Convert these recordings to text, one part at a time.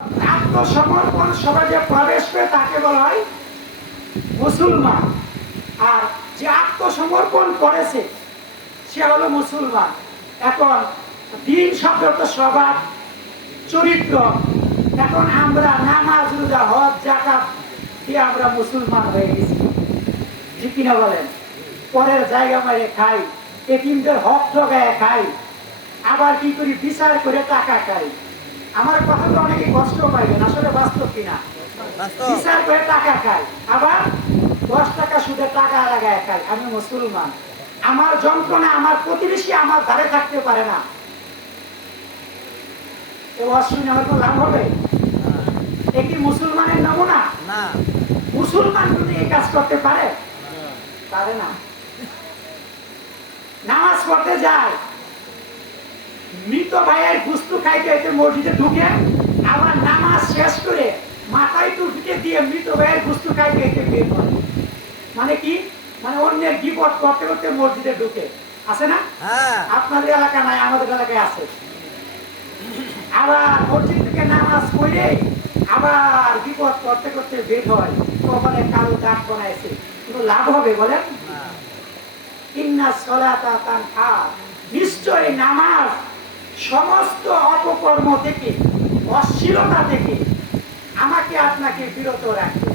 আত্মসমর্পণ সমাজে প্রবেশ করে তাকে বলা হয় মুসলমান। আর যে আত্মসমর্পণ করেছে সে হলো মুসলমান। এখন দিন শব্দ তো স্বভাব, চরিত্র। এখন আমরা নামাজ রোজা হজ যাকাত দিয়ে আমরা মুসলমান হয়ে গেছি, ঠিক কিনা বলেন? পরের জায়গা মারে খাই, এতিমদের হক ঠকায় খাই, আবার কি করি বিচার করে টাকা খাই। আমার কথা তো অনেকে কষ্ট পাইবেন, আসলে বাস্তব কিনা? বিচার করে টাকা খাই, আবার 10 টাকা সুদে টাকা লাগায় খাই। আমি মুসলমান, আমার যন্ত্রণা আমার প্রতিবেশী আমার ধারে থাকতে পারে না। শুনে আমার কোনো লাভ হবে? এ কি মুসলমানের নমুনা? মুসলমান যদি এই কাজ করতে পারে? পারে না। নামাজ পড়তে যায়, মৃত ভাইয়ের গুস্তু খাইতে খাইতে মসজিদে ঢুকে, আবার নামাজ শেষ করে মাথায় টুপিকে দিয়ে মৃত ভাইয়ের গুস্তু খাইতে খাইতে বের করে। মানে কি? মানে অন্যের বিপদ করতে করতে মসজিদে ঢুকে। আছে না? আপনাদের এলাকা নাই, আমাদের এলাকায় আছে। আবার মসজিদ থেকে নামাজ পড়ে আবার বিপদ করতে করতে বের হয়, কপালে কালো দাগ বানাইছে। কিন্তু লাভ হবে বলেন? ইন্না সলাতা তানহা, নিশ্চয় নামাজ সমস্ত অপকর্ম থেকে, অশ্লীলতা থেকে আমাকে আপনাকে বিরত রাখবে।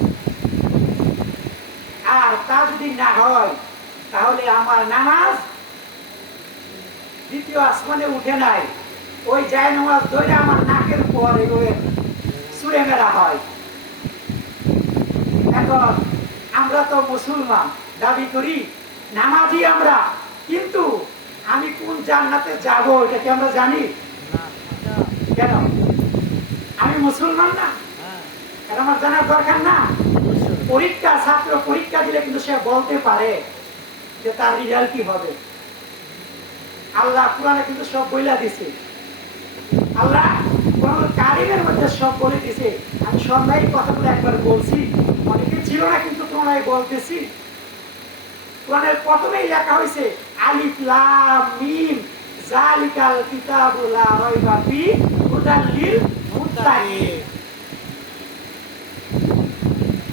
আর তা যদি না হয় তাহলে আমার নামাজ দ্বিতীয় আসমানে উঠে নাই, ওই যায় নামাজ ধরে আমার নাকের পরে ছুঁড়ে মেরা হয়। এখন আমরা তো মুসলমান দাবি করি, নামাজি আমরা, কিন্তু আমি কোন জান্নাতে যাব এটা কি আমরা জানি? কেন? আমি মুসলমান না? এটা আমার জানার দরকার না? পরীক্ষা, ছাত্র পরীক্ষা দিলে কিন্তু সে বলতে পারে যে তার রেজাল্ট কি হবে। আল্লাহ কোরআনে কিন্তু সব বইলা দিছে। আল্লাহ কোরআনুল কারীমের মধ্যে সব বলে দিছে। আমি সন্ধ্যায় কথাগুলো একবার বলছি, অনেকে ছিল না কিন্তু পুনরায় বলতেছি। কোরআনের প্রথমেই লেখা হয়েছে আলিফ লাম মিম যালিকাল কিতাবু লা রাইবা ফিহি হুদাল লিল মুত্তাকিন।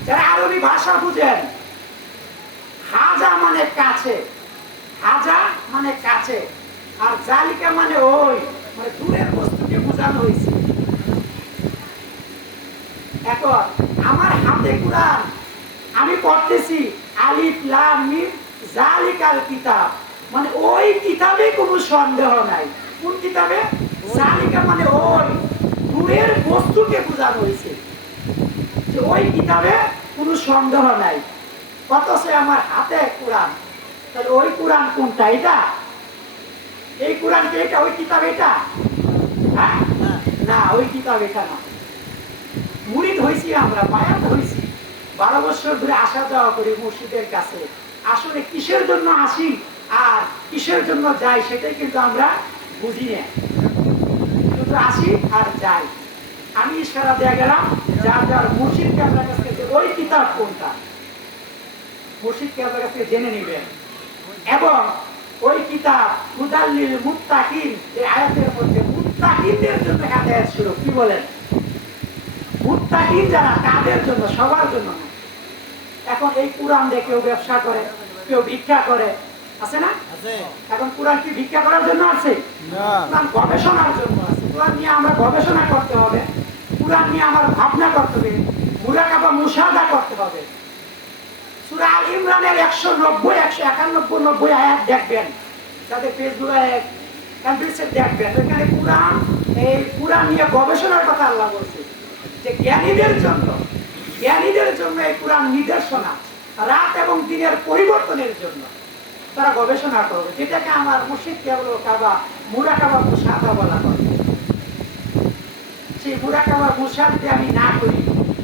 যারা আরবি ভাষা বুঝেন, হাজা মানে কাছে, হাজা মানে কাছে, আর জালিকা মানে ওই, মানে দূরের বস্তুকে বোঝানো হয়েছে। এখন আমার হাতে কোরআন, আমি পড়তেছি আলিফ লাম মিম যালিকাল কিতাব, মানে ওই কিতাবে কোনো সন্দেহ নাই। কোন কিতাবে? যালিকা মানে ওই দূরের বস্তুকে বোঝানো হয়েছে, যে ওই কিতাবে কোনো সন্দেহ নাই। অথচ আমার হাতে কোরআন, তাহলে ওই কোরআন কোনটা? এটা? এই কোরআন কি এটা? ওই কিতাব এটা? না, ওই কিতাব এটা না। মুরিদ হয়েছি আমরা, বায়াত হয়েছি, 12 বছর ধরে আসা যাওয়া করি মুর্শিদের কাছে। আসলে কিসের জন্য আসি আর কিসের জন্য যাই সেটাই কিন্তু আমরা বুঝি না, শুধু আসি আর যাই। আমি ইশারা দিয়ে গেলাম, যার যার মুর্শিদকে আপনার কাছ থেকে ওই কিতাব কোনটা, মুর্শিদকে আপনার কাছ থেকে জেনে নেবেন। এবং ওই কিতাব হুদাল লিল মুত্তাকিন, এই আয়াতের মধ্যে মুত্তাকিনদের জন্য হেদায়েত ছিল। কি বলেন? মুত্তাকিন যারা, তাদের জন্য, সবার জন্য না। এখন এই কোরআন দিয়ে কেউ ব্যবসা করে, কেউ ভিক্ষা করে, আছে না? এখন কোরআন কি ভিক্ষা করার জন্য আছে? কোরআন গবেষণার জন্য আছে। কোরআন নিয়ে আমরা গবেষণা করতে হবে, কোরআন নিয়ে আমার ভাবনা করতে হবে, মুরাকাবা মুশাহাদা করতে হবে। সূরা আল ইমরানের 190, 191, 90 আয়াত দেখবেন, যাদের ফেসবুকে দেখবেন, ওইখানে কোরআন, এই কোরআন নিয়ে গবেষণার কথা আল্লাহ বলছে, যে জ্ঞানীদের জন্য, জ্ঞানীদের জন্য এই কোরআন নির্দেশনা, রাত এবং দিনের পরিবর্তনের জন্য তারা গবেষণা করবে, যেটাকে আমার মুর্শিদ কেবল কাবা মুরাকাবা মুশাহাদা বলা হয়। সেই মুরাকাবা মুশাহাদা যদি আমি না করি,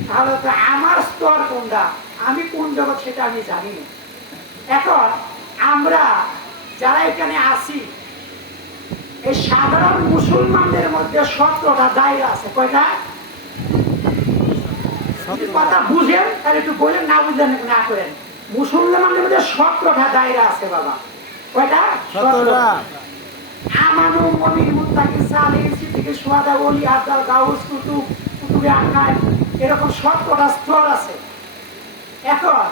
তাহলে তো আমার স্তর কোনটা, আমি কোন জগৎ সেটা আমি জানি না। এখন আমরা যারা এখানে আসি, এই সাধারণ মুসলমানদের মধ্যে 17টা দায়রা আছে। কয়টা? কথা বুঝেন তাহলে একটু বলেন, না বুঝলেন না করেন। মুসলমানদের মধ্যে 17টা দায়রা আছে বাবা। কয়টা? 17টা। আমানু মুমিন মুত্তাকিন সালিহিন সিদ্দিক শুহাদা ওলি আবদাল গাউস কুতুব ইউটিউবে আপনার এরকম সবকটা স্তর আছে। এখন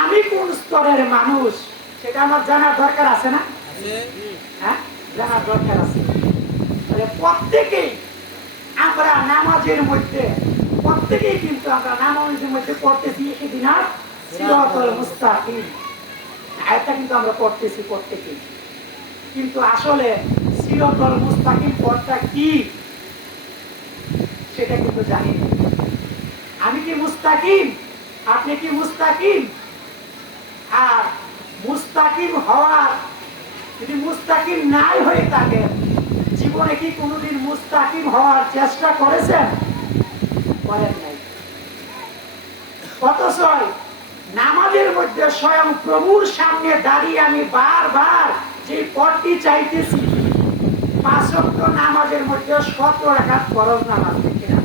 আমি কোন স্তরের মানুষ সেটা আমার জানার দরকার আছে না? হ্যাঁ, জানার দরকার আছে। তাহলে প্রত্যেকেই আমরা নামাজের মধ্যে প্রত্যেকেই কিন্তু আমরা নামাজের মধ্যে পড়তেছি ইহদিনাস সিরাতাল মুস্তাকিম, আয়াতটা কিন্তু আমরা পড়তেছি প্রত্যেকেই, কিন্তু আসলে সিরাতাল মুস্তাকিম পড়টা কি সেটা কিন্তু জানি না। আমি কি মুস্তাকিম? আপনি কি মুস্তাকিম? আর মুস্তাকিম হওয়ার, যদি মুস্তাকিম নাই হয়ে থাকে, জীবনে কি কোনোদিন মুস্তাকিম হওয়ার চেষ্টা করেছেন? করেন নাই। অথচ নামাজের মধ্যে স্বয়ং প্রভুর সামনে দাঁড়িয়ে আমি বারবার যে পথটি চাইতেছি, 5 ওয়াক্ত নামাজের মধ্যে 17 রাকাত ফরজ নামাজ, ঠিক না?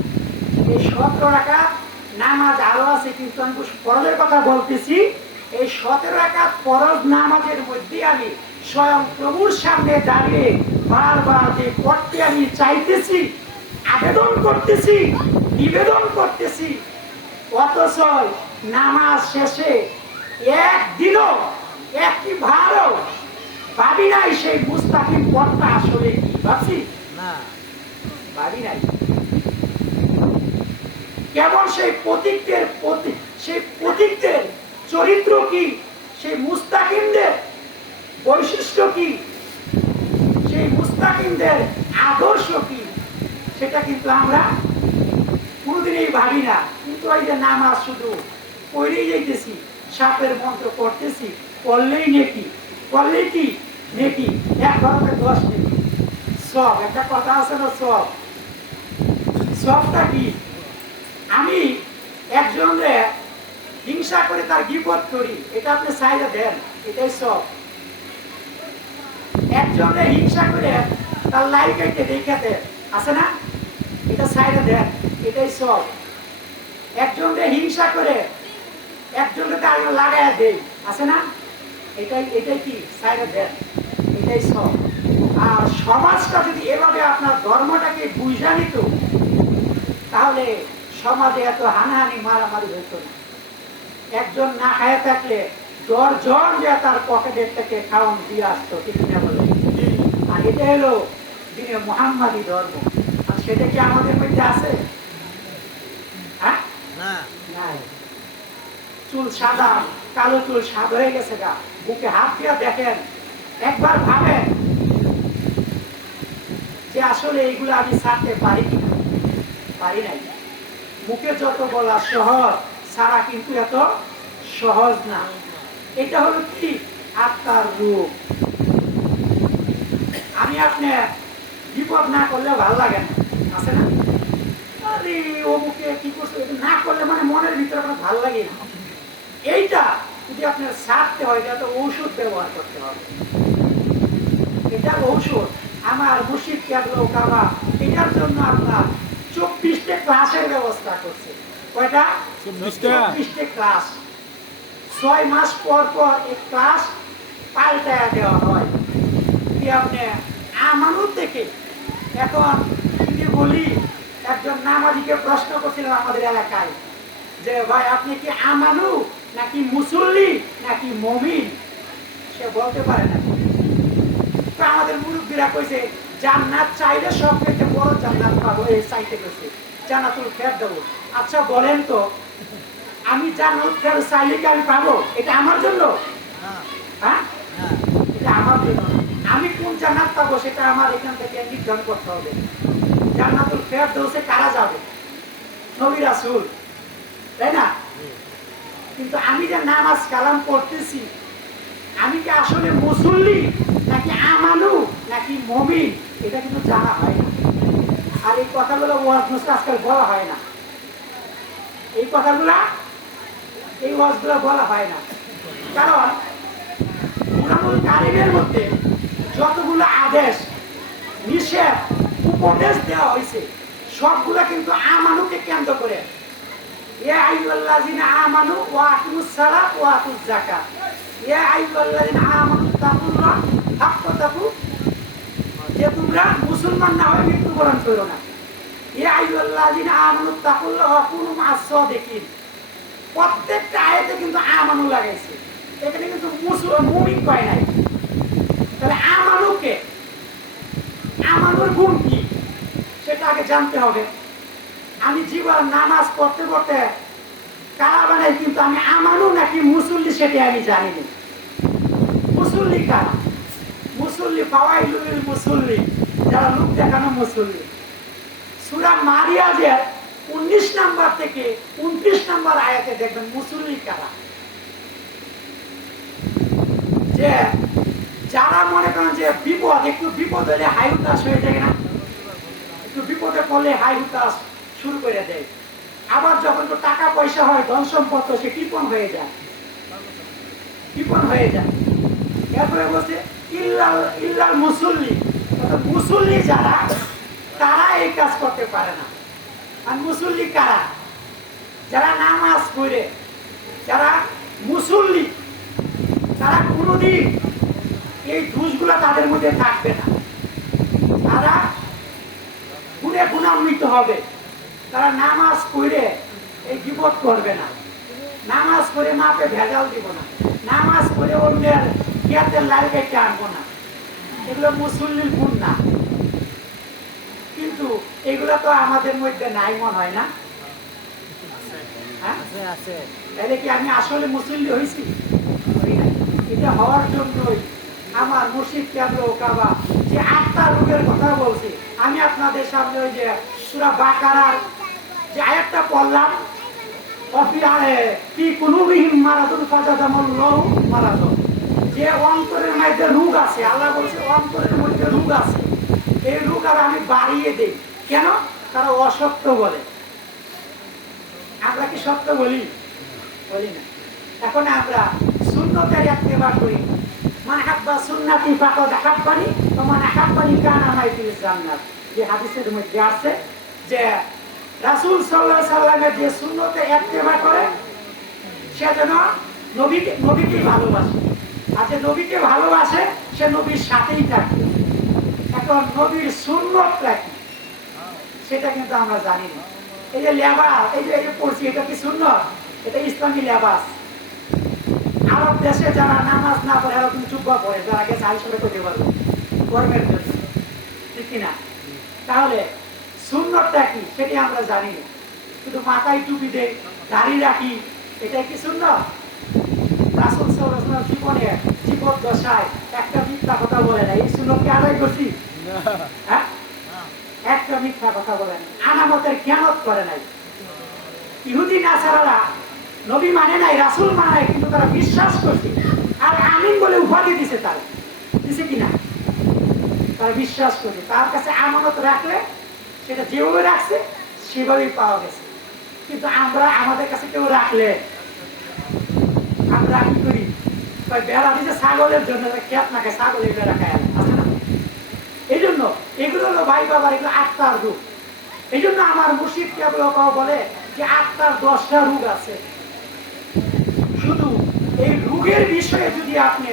এই 17 রাকাত নামাজ আরো আছে, কিন্তু আমি ফরজের কথা বলতেছি। এই 17 রাকাত ফরজ নামাজের মধ্যে আমি স্বয়ং প্রভুর সামনে দাঁড়িয়ে বারবার যে পথটি আমি চাইতেছি, আবেদন করতেছি, নিবেদন করতেছি, অথচ নামাজ শেষে একদিনও একটি ভারও ভাবি নাই সেই মুস্তাকিম পথটা আসলে কি। ভাবছি না, ভাবি নাই। কেবল সেই প্রতীকদের চরিত্র কি, সেই মুস্তাকিমদের বৈশিষ্ট্য কি, সেই মুস্তাকিমদের আদর্শ কি, সেটা কিন্তু আমরা কোনোদিনই ভাবি না। কিন্তু ওই যে নামাজ শুধু পড়েই যাইতেছি, সাপের মন্ত্র পড়তেছি, পড়লেই নেকি, পড়লেই কি নেকি, 1 ঘন্টায় 10 নেকি। সব একটা কথা আছে না, সবটা কি? আমি একজনে হিংসা করে তার বিপদ করি, এটা আপনি চাইলে দেন, এটাই সব। একজনে হিংসা করে তার লাইক আইতে দেখাতে আছে না, এটা চাইলে দেন, এটাই সব। একজনকে হিংসা করে একজনকে তার লাগাইয়া দেই, আছে না, এটাই কি চাইলে দেন, এটাই সব। আর সমাজটা যদি এভাবে আপনার ধর্মটাকে বুঝা নিত, তাহলে সমাজে এত হানাহানি মারামারি হতো না। একজন না খায় থাকলে 10 জন যে তার পকেটের থেকে খাওয়ান দিয়ে আসতো, ঠিক না বলে? আর এটা হলো দিনে মুহাম্মাদি ধর্ম। আর সেটা কি আমাদের মধ্যে আছে? হ্যাঁ, নাই। চুল সাদা, কালো চুল সাদা হয়ে গেছে গা, বুকে হাত দিয়ে দেখেন, একবার ভাবেন যে আসলে এইগুলো আমি ছাড়তে পারি কিনা। পারি নাই। মুখে যত বলা সহজ, সারা কিন্তু এত সহজ না। এটা হলো কি? আত্মার রূপ। আমি আপনি বিপদ না করলে ভালো লাগে না, আছে না? আরে ও মুখে কি করছে, এটা না করলে মানে মনের ভিতরে আপনার ভালো লাগে না। এইটা যদি আপনার ছাড়তে হয়, এটা তো ঔষধ ব্যবহার করতে হবে। এটা ঔষধ। আমার মুর্শিদ কেবল কাবা এটার জন্য আপনার 24টা ক্লাসের ব্যবস্থা করছে। কয়টা? 24টা ক্লাস। 6 মাস পর পর এই ক্লাস পাল্টায়া দেওয়া হয়। কি আপনি আমানত থেকে এখন যদি বলি, একজন নামাজিকে প্রশ্ন করছিলাম আমাদের এলাকায় যে ভাই আপনি কি আমানু নাকি মুসল্লি নাকি মুমিন? সে বলতে পারে না। তো আমাদের মুরব্বীরা কইছে জান্নাত চাইলে সব থেকে বড় জান্নাত পাবো, এই চাইতে গেছে জান্নাতুল ফেরদাউস। আচ্ছা বলেন তো, আমি জান্নাতুল ফেরদাউস চাইলে কি আমি পাবো? এটা আমার জন্য? হ্যাঁ, এটা আমার জন্য। আমি কোন জান্নাত পাবো সেটা আমার এখান থেকে নির্ধারণ করতে হবে। জান্নাতুল ফেরদাউসে কারা যাবে? নবী রাসূল, তাই না? কিন্তু আমি যে নামাজ কালাম পড়তেছি, আমি কি আসলে মুসল্লি নাকি আমানু নাকি মুমিন, এটা কিন্তু জানা হয় না। আর এই কথাগুলো ওয়াজ আজকাল বলা হয় না। এই কথাগুলা এই ওয়াজগুলো বলা হয় না, কারণ কুরআনুল কারীমের মধ্যে যতগুলো আদেশ, নিষেধ, উপদেশ দেওয়া হয়েছে, সবগুলা কিন্তু আমানুকে কেন্দ্র করে। ইয়া আইয়ুহাল্লাযিনা আমানু ওয়া আকিমুস সালাত ওয়া আতুজ যাকাত, ইয়া আইয়ুহাল্লাযিনা আমানু তাকুল্লাহ হাক্কা তাকু, যে তোমরা মুসলমান না হয়ে মৃত্যুবরণ করো না। ইয়া আইয়ুহাল্লাযিনা আমানু তাকুল্লাহা ওয়া কুনু মা'আস সাদিকিন। প্রত্যেকটা আয়াতে কিন্তু আমানু লাগাইছে, এখানে কিন্তু মুমিন কয় নাই। তাহলে আমানুকে, আমানুর গুণ কি সেটা আগে জানতে হবে। আমি জীবন নামাজ পড়তে পড়তে কারা বানাই, কিন্তু আমি আমানু নাকি মুসল্লি সেটা আমি জানি না। মুসল্লি কারা? মুসল্লি ফাওয়াইলুল লিল মুসল্লি, যারা লোক দেখানো মুসল্লি। সূরা মারিয়ামের 19 নাম্বার থেকে 29 নাম্বার আয়াতে দেখবেন মুসল্লি কারা। যে যারা মনে করেন যে বিপদ, একটু বিপদ হলে হাই হুতাশ হয়ে যায় না, একটু বিপদে পড়লে হাই হুতাশ শুরু করে দেয়। আবার যখন তো টাকা পয়সা হয়, ধন সম্পদ, সে কৃপণ হয়ে যায়, কৃপণ হয়ে যায়। এরপরে বলছে ইল্লাল মুসল্লি, মুসল্লি যারা, তারা এই কাজ করতে পারে না। আর মুসল্লি কারা? যারা নামাজ পড়ে, যারা মুসল্লি, তারা কোনোদিন এই দোষগুলো তাদের মধ্যে থাকবে না। তারা গুণে গুণান্বিত হবে। তারা নামাজ পড়ে এই বিপদ করবে না, নামাজ পড়ে মাপে ভেজাল দিব না, নামাজ পড়ে অন্যের খেয়াতের লাল কেটে আনবো না। এগুলো মুসল্লির গুণ না। কিন্তু এগুলো তো আমাদের মধ্যে নাই মনে হয় না। তাহলে কি আমি আসলে মুসল্লি হয়েছি? এটা হওয়ার জন্যই আমার মুর্শিদ কেবলা ও কাবা যে 8টা রোগের কথা বলছি, আমি আপনাদের সামনে ওই যে সূরা বাকারার যে আয়াতটা পড়লাম, ফি কুলুবিহিম মারাদুন ফাযাদাহুল্লাহু মারাদান, যে অন্তরের মধ্যে রোগ আছে, আল্লাহ বলছে অন্তরের মধ্যে রোগ আছে, এই রোগ আর আমি বাড়িয়ে দেই। কেন? তারা অসত্য বলে। আমরা কি সত্য বলি? বলি না। এখন আমরা সুন্নতের ইত্তেবা করি। মান হাব্বা সুন্নতি ফাকাদ হাব্বানি ওয়া মান হাব্বানি কানা মাই ফিল জান্নাত। যে হাদিসের মধ্যে আছে যে রাসূল সাল্লাল্লাহু আলাইহি সাল্লামের যে সুন্নতে ইত্তেবা করে, সে যেন নবীকে ভালোবাসে। আর যে নবীকে ভালোবাসে, সে নবীর সাথেই থাকবে। এখন নবীর সুন্নতটা কি সেটা কিন্তু আমরা জানি না। এই যে লেবাস, এই যে পড়ছি, এটা কি সুন্নত? এটা ইসলামী লেবাস। আরব দেশে যারা নামাজ না পড়ে, এরা কিন্তু জুব্বা পড়ে, যারা গেছে আইসবে করতে পারবে কর্মের জন্য, ঠিক কিনা? তাহলে সুন্নতটা কি সেটি আমরা জানি না। শুধু মাথায় টুপি দেই, দাড়ি রাখি, এটাই কি সুন্নত? রাসূল সাল্লাল্লাহু আলাইহি ওয়াসাল্লাম জীবনে জীবদ্দশায় একটা মিথ্যা কথা বলে না। এই সুন্নত কি আদায় করছি? হ্যাঁ, একটা মিথ্যা কথা বলে না। আনামতের খিয়ানত করে নাই। ইহুদি নাসারারা নবী মানে নাই, রাসূল মানে নাই, কিন্তু তারা বিশ্বাস করছে আর আমিন বলে উপাধি দিছে। তারা দিছে কিনা? তারা বিশ্বাস করছে। তার কাছে আমানত রাখলে সেটা যেভাবে রাখছে সেভাবেই পাওয়া গেছে। কিন্তু আমরা আমাদের কাছে কেউ রাখলে আমরা কি করি? বেড়া দিচ্ছে ছাগলের জন্য, খেত না খায়, ছাগলের বেড়া খায় আছে না? এই জন্য এগুলো হলো ভাই বাবা, এগুলো আত্মার রূপ। এই জন্য আমার মুর্শিদ কেবলা বলে যে আত্মার 10টা রোগ আছে। শুধু এই রোগের বিষয়ে যদি আপনি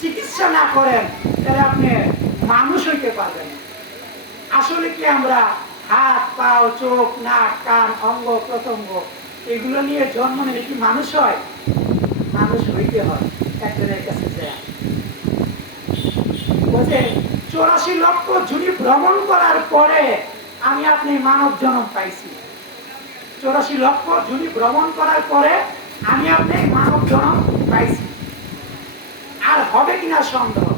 চিকিৎসা না করেন, তাহলে আপনি মানুষ হইতে পারবেন না। আসলে কি আমরা হাত, পাও, চোখ, নাক, কান, অঙ্গ প্রত্যঙ্গ এগুলো নিয়ে জন্ম নিলে কি মানুষ হয়? মানুষ হইতে হয় একজনের কাছে যায়। বলছে 84 লক্ষ জুনি ভ্রমণ করার পরে আমি আপনি মানব জন্ম পাইছি। 84 লক্ষ জুনি ভ্রমণ করার পরে আমি আপনি মানব জন্ম পাইছি। আর হবে কিনা সন্দেহ।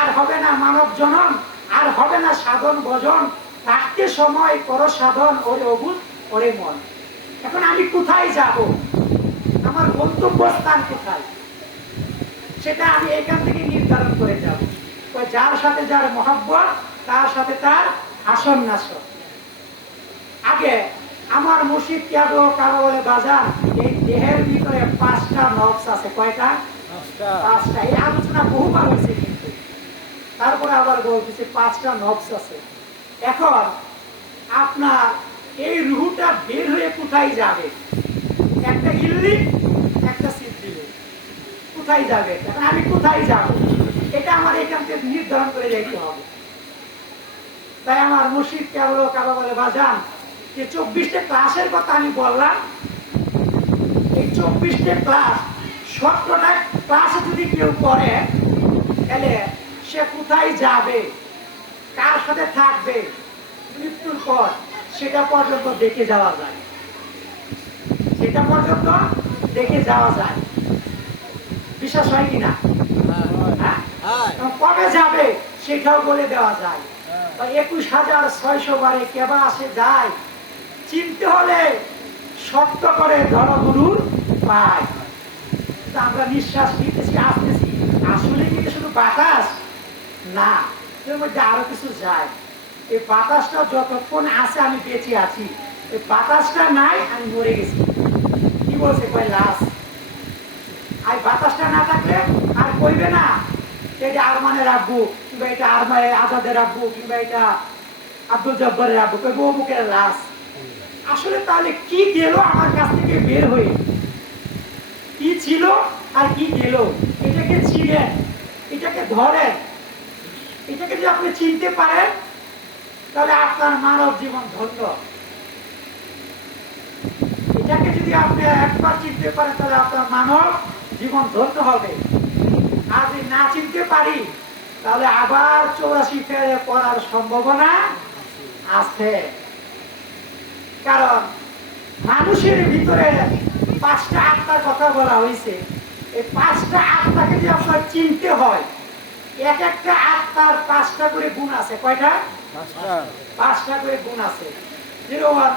আর হবে না মানব জন্ম, আর হবে না সাধন ভজন, থাকতে সময় করো সাধন, ওরে অভূত ওরে মন। এখন আমি কোথায় যাব? আমার গন্তব্যস্থান কোথায়? সেটা আমি এখান থেকে নির্ধারণ করে যাব। যার সাথে যার মহব্বত, তার সাথে তার আসন নাসন। আগে আমার মুর্শিদ কেবলা কারো বলে বাজার, এই দেহের ভিতরে 5টা নফস আছে। কয়টা? 5টা। এই আলোচনা বহুবার হয়েছে, কিন্তু তারপরে আবার বলতেছে 5টা নফস আছে। এখন আপনার এই রুহটা বের হয়ে কোথায় যাবে? একটা ইল্লি, একটা সিদ্দিলে। কোথায় যাবে? এখন আমি কোথায় যাব? এটা আমার এখান থেকে নির্ধারণ করে যাইতে হবে। তাই আমার মুর্শিদ কেবল কাবা বলে বাজান যে 24টা ক্লাসের কথা আমি বললাম, এই 24টা ক্লাস 17টা ক্লাসে যদি কেউ করে তাহলে সে কোথায় যাবে, কার সাথে থাকবে মৃত্যুর পর, সেটা পর্যন্ত দেখে যাওয়া যায়, সেটা পর্যন্ত দেখে যাওয়া যায়। বিশ্বাস হয় কিনা? কবে যাবে সেটাও বলে দেওয়া যায়। 21,600 বারে কেবা আসে যায়, চিনতে হলে শক্ত করে ধর্মগুরুর পায়। আমরা নিঃশ্বাস নিতেছি, আসতেছি, আসলে কিন্তু শুধু বাতাস না, এর মধ্যে আরো কিছু যায়। এই বাতাসটা যতক্ষণ আছে আমি বেঁচে আছি, এই বাতাসটা নাই আমি মরে গেছি। কি বলছে? কয় লাশ। আর বাতাসটা না থাকলে আর কইবে না এটা আরমানের আব্বু, কিংবা এটা আজাদের আব্বু, কিংবা এটা আব্দুল জব্বারের আব্বু, কইবে ও মুখের লাশ। আসলে তাহলে কি গেল আমার কাছ থেকে বের হয়ে? কি ছিল আর কি গেল? এটাকে চিনেন, এটাকে ধরেন। এটাকে যদি আপনি চিনতে পারেন তাহলে আপনার মানব জীবন ধন্য। এটাকে যদি আপনি একবার চিনতে পারেন তাহলে আপনার মানব জীবন ধন্য হবে। আর যদি না চিনতে পারি তাহলে আবার 84 ফেরে পড়ার সম্ভাবনা আছে। কারণ মানুষের ভিতরে 5টা আত্মার কথা বলা হয়েছে। এই 5টা আত্মাকে যদি আপনার চিনতে হয়, এক একটা আত্মার 5টা করে গুণ আছে। কয়টা? 5টা করে গুণ আছে। যেরকম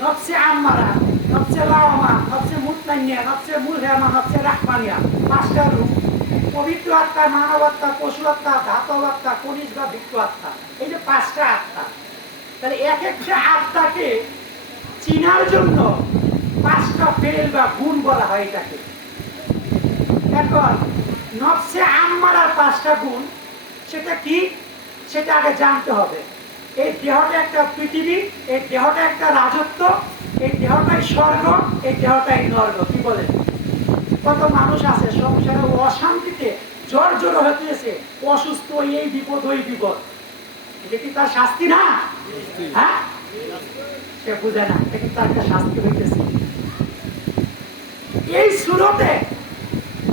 নফসে আম্মারা, নফসে লাওয়ামা, নফসে মুতমাইন্নিয়া, নফসে মুলহামা, নফসে রাহমানিয়া। 5টা রূপ। পবিত্র আত্মা, মানব আত্মা, পশু আত্মা, ধাতব আত্মা, খনিজ বা বৃক্ষ আত্মা। এই যে 5টা আত্মা, তাহলে এক একটা আত্মাকে চিনার জন্য 5টা ফেল বা গুণ বলা হয় এটাকে। এখন নফসে আম্মারার 5টা গুণ, সেটা কি সেটা আগে জানতে হবে। এই দেহটা একটা পৃথিবী, এই দেহটা একটা রাজত্ব, এই দেহটাই স্বর্গ, এই দেহটাই নর্গ। কি বলে? কত মানুষ আছে সংসারে অশান্তিতে জর্জর হতেছে, অসুস্থ, এই বিপদ ওই বিপদ। এটা কি তার শাস্তি না? হ্যাঁ, সে বুঝে না, এটা কিন্তু তার একটা শাস্তি হইতেছে। এই সুরতে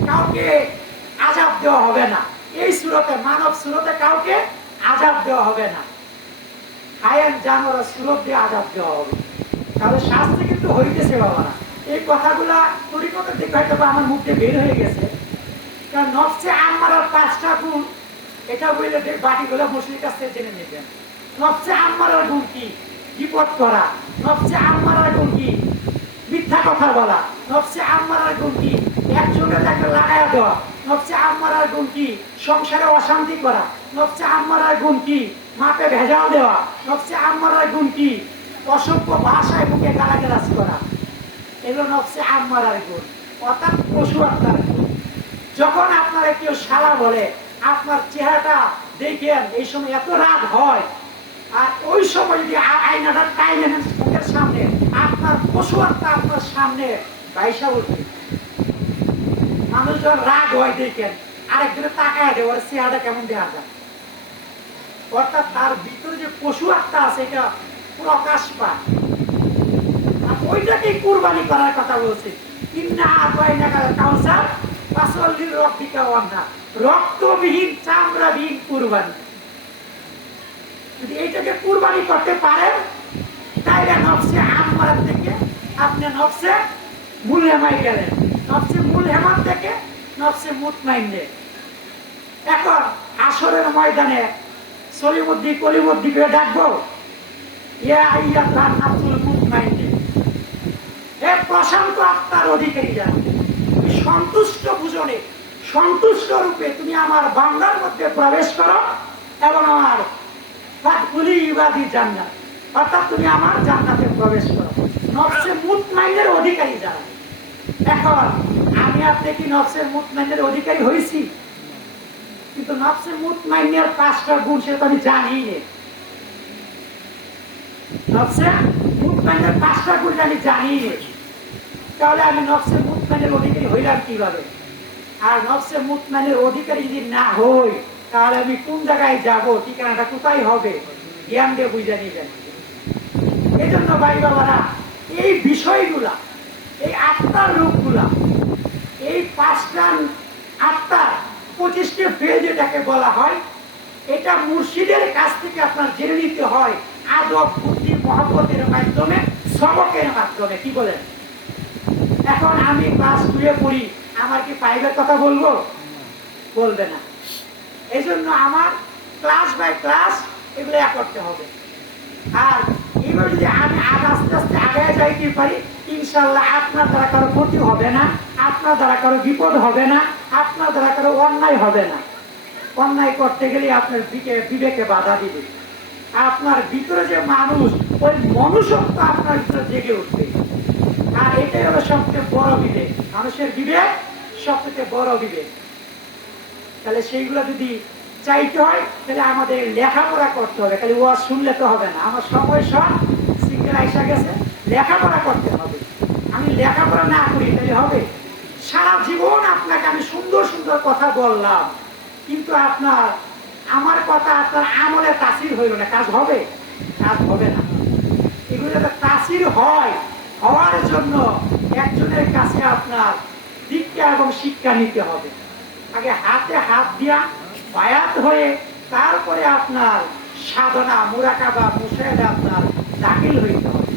কাউকে আযাব দেওয়া হবে না। এই সুরতে, মানব সুরতে কাউকে আযাব দেওয়া হবে না। হায়ান জানোয়ার সুরত দিয়ে আযাব দেওয়া হবে। তাহলে শাস্তি কিন্তু হইতেছে বাবারা। এই কথাগুলা তরিকতের দিকে হয়তো আমার মুখে বের হয়ে গেছে। কারণ নফসে আম্মারার 5টা গুণ, এটা বললে বাকিগুলো মুশরিক কাছ থেকে জেনে নেবেন। নফসে আম্মারার গুণ কি? বিপদ করা। নফসে আম্মারার গুণ কি? মিথ্যা কথা বলা। নফসে আম্মারার গুণ কি? একজনের একটা লাগায়া দেওয়া। নফসে আম্মারার গুণ কি? সংসারে অশান্তি করা। নফসে আম্মারার গুণ কি? মাপে ভেজাল দেওয়া। নফসে আম্মারার গুণ কি? অসভ্য ভাষায় মুখে গালাগালাজ করা। এগুলো নফসে আম্মারার গুণ, অর্থাৎ পশু আত্মার গুণ। যখন আপনারা কেউ শালা বলে, আপনার চেহারাটা দেখেন এই সময় এত রাগ হয়, আর ওই সময় যদি আয়নাটা টাইমের মুখের সামনে আপনার পশু আত্মা আপনার সামনে বাইসা উঠবে, মানুষ যখন রাগ হয় দেখেন আরেকজনে তাকায় দেয়, ওর চেহারাটা কেমন দেখা যায়। অর্থাৎ তার ভিতরে যে পশু আত্মা আছে এটা প্রকাশ পায়। ওইটাকেই কুরবানি করার কথা বলছে। ইন্না আতাইনাকা কাউসার ফাসল্লি লিরাব্বিকা ওয়ানহার। রক্তবিহীন, চামড়াবিহীন কুরবানি। যদি এইটাকে কুরবানি করতে পারেন তাহলে নফসে আম্মারা থেকে আপনি নফসে মুলহামায় গেলেন, নফসে মুলহামার থেকে নফসে মুতমাইন্নে। এখন আসরের ময়দানে সলিমুদ্দি কলিমুদ্দি করে ডাকবো, ইয়া আইয়াতুহান নাফসুল মুতমাইন্না, হে প্রশান্ত আত্মার অধিকারী যারা, সন্তুষ্ট বুঝনে, সন্তুষ্ট রূপে তুমি আমার বান্দার মধ্যে প্রবেশ করো এবং আমার ফাদখুলি ইবাদি জান্নাত, অর্থাৎ তুমি আমার জান্নাতে প্রবেশ করো। নফসে মুতমাইনের অধিকারী যারা। এখন আমি আপনি কি নফসে মুতমাইনের অধিকারী হয়েছি? কিন্তু নফসে মুতমাইনের 5টা গুণ সেটা আমি জানি না। নফসে মুতমাইনের 5টা গুণ আমি জানি না, তাহলে আমি নফসে মুতমাইনের অধিকারী হইলাম কিভাবে? আর নফসে মুতমাইনের অধিকারী যদি না হই তাহলে আমি কোন জায়গায় যাব, ঠিকানাটা কোথায় হবে? জ্ঞান দিয়ে বুঝে নিবেন। এই জন্য ভাই বাবারা, এই বিষয়গুলা, এই আত্মার রূপগুলা, এই 5টা আত্মার 25টি ফেজ যেটাকে বলা হয়, এটা মুর্শিদের কাছ থেকে আপনার জেনে নিতে হয় আদব, বুদ্ধি, মহব্বতের মাধ্যমে, সবকের মাধ্যমে। কি বলেন? এখন আমি ক্লাস 2-এ পড়ি, আমার কি 5-এর কথা বলবো? বলবে না। এই জন্য আমার ক্লাস বাই ক্লাস এগুলো করতে হবে। আর এবার যদি আমি আস্তে আস্তে আগায় যাইতে পারি, ইনশাল্লাহ আপনার দ্বারা কারো ক্ষতি হবে না, আপনার দ্বারা কারো বিপদ হবে না, আপনার দ্বারা কারো অন্যায় হবে না। অন্যায় করতে গেলে আপনার বিবেকে বাধা দিবে। আপনার ভিতরে যে মানুষ, ওই মনুষ্যত্ব আপনার ভিতরে জেগে উঠবে। আর এটাই হলো সবচেয়ে বড় বিবেক। মানুষের বিবেক সবচেয়ে বড় বিবেক। তাহলে সেইগুলো যদি চাইতে হয়, তাহলে আমাদের লেখাপড়া করতে হবে। খালি ওয়াজ শুনলে তো হবে না। আমার সময় সব সিঙ্গেল আইসা গেছে, লেখাপড়া করতে হবে। আমি লেখাপড়া না করি তাহলে হবে? সারা জীবন আপনাকে আমি সুন্দর সুন্দর কথা বললাম, কিন্তু আপনার আমার কথা আপনার আমলে তাসির হইল না, কাজ হবে? কাজ হবে না। এগুলো যাতে তাসির হয়, হওয়ার জন্য একজনের কাছে আপনার দীক্ষা এবং শিক্ষা নিতে হবে। আগে হাতে হাত দিয়া বায়াত হয়ে তারপরে আপনার সাধনা, মুরাকাবা, মুশাহাদা আপনার দাখিল হইতে হবে।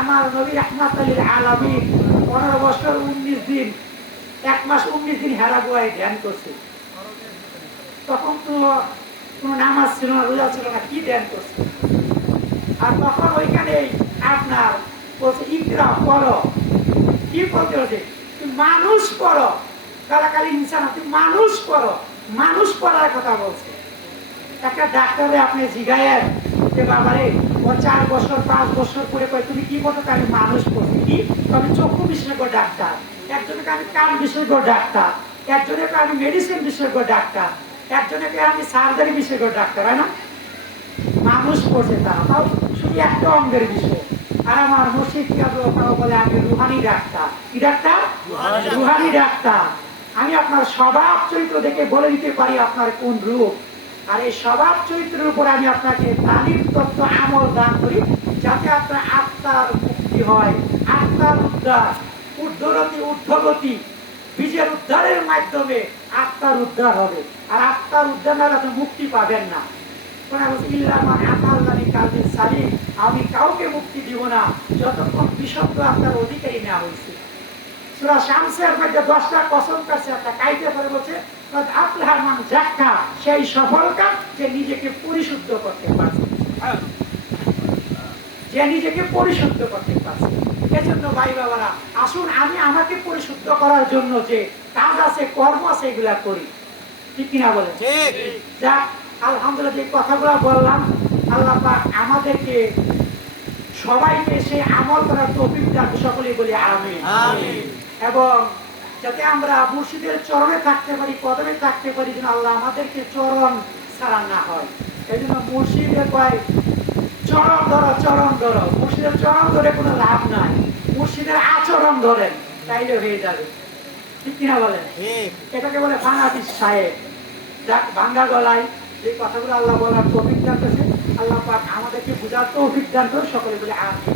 আমার নবী রাহমাতুল লিল আলামিন 15 বছর 19 দিন, 1 মাস 19 দিন হেরা গুহায় ধ্যান করছে। তখন তো কোনো নামাজ ছিল না, রোজা ছিল না, কি ধ্যান করছে? আর তখন ওইখানে আপনার বলছে ইকরা, পড়ো। কি বলতে হচ্ছে? তুমি মানুষ পড়ো, কালাকালি ইনসান, তুমি মানুষ পড়ো। মানুষ পড়ার কথা বলছে। একটা ডাক্তারে আপনি জিগায়ের যে বাবারে ও 4 বছর 5 বছর পরে কয় তুমি কি বলতো? আমি মানুষ পড়ছি। কি? আমি চক্ষু বিশেষজ্ঞ ডাক্তার, একজনকে আমি কান বিশেষজ্ঞ ডাক্তার, একজনকে আমি মেডিসিন বিশেষজ্ঞ ডাক্তার, একজনকে আমি সার্জারি বিশেষজ্ঞ ডাক্তার, হয় না? মানুষ পড়ছে তারা, তাও শুধু একটা অঙ্গের বিষয়। আর আমার মুর্শিদ বলে আমি রুহানি ডাক্তার। কি ডাক্তার? Rouhani doctor. আমি আপনার স্বভাব চরিত্র দেখে বলে দিতে পারি আপনার কোন রূপ। আর এই স্বভাব চরিত্রের উপর আমি আপনাকে তালিম, তত্ত্ব, আমল দান করি, যাতে আপনার আত্মার মুক্তি হয়, আত্মার উদ্ধার, ঊর্ধ্বগতি, বীজের উদ্ধারের মাধ্যমে আত্মার উদ্ধার হবে। আর আত্মার উদ্ধার না হলে আপনি মুক্তি পাবেন না। আমি কাউকে মুক্তি দিব না যতক্ষণ বিশুদ্ধ আপনার অধিকারী না হয়েছে। সূরা শামসের মধ্যে 10টা কসম কাছে একটা কাইতে করে বলছে, সেই সফলকাম যে নিজেকে পরিশুদ্ধ করতে পারছে, যে নিজেকে পরিশুদ্ধ করতে পারছে। এজন্য ভাই বাবারা, আসুন আমি আমাকে পরিশুদ্ধ করার জন্য যে কাজ আছে, কর্ম আছে, এগুলা করি। ঠিক কিনা বলেন? যাক, আলহামদুলিল্লাহ, যে কথাগুলো বললাম, আল্লাহ পাক আমাদেরকে সবাইকে সেই আমল করার তৌফিক দান, সকলেই বলি আমিন। এবং যাতে আমরা মুর্শিদের চরণে থাকতে পারি, কদমে থাকতে পারি, যেন আল্লাহ আমাদেরকে চরণ ছাড়া না হয়। এই জন্য মুর্শিদের কয় চরণ ধরো, চরণ ধরো। মুর্শিদের চরণ ধরে কোনো লাভ নাই, মুর্শিদের আচরণ ধরেন, তাইলে হয়ে যাবে। ঠিক কিনা বলেন? এটাকে বলে ফানাতিস সাহেব। যাক, ভাঙ্গা গলায় যে কথাগুলো আল্লাহ বলার তৌফিক দান করেছে, আল্লাহ পাক আমাদেরকে বুঝার তৌফিক দান করে, সকলে বলে আমিন।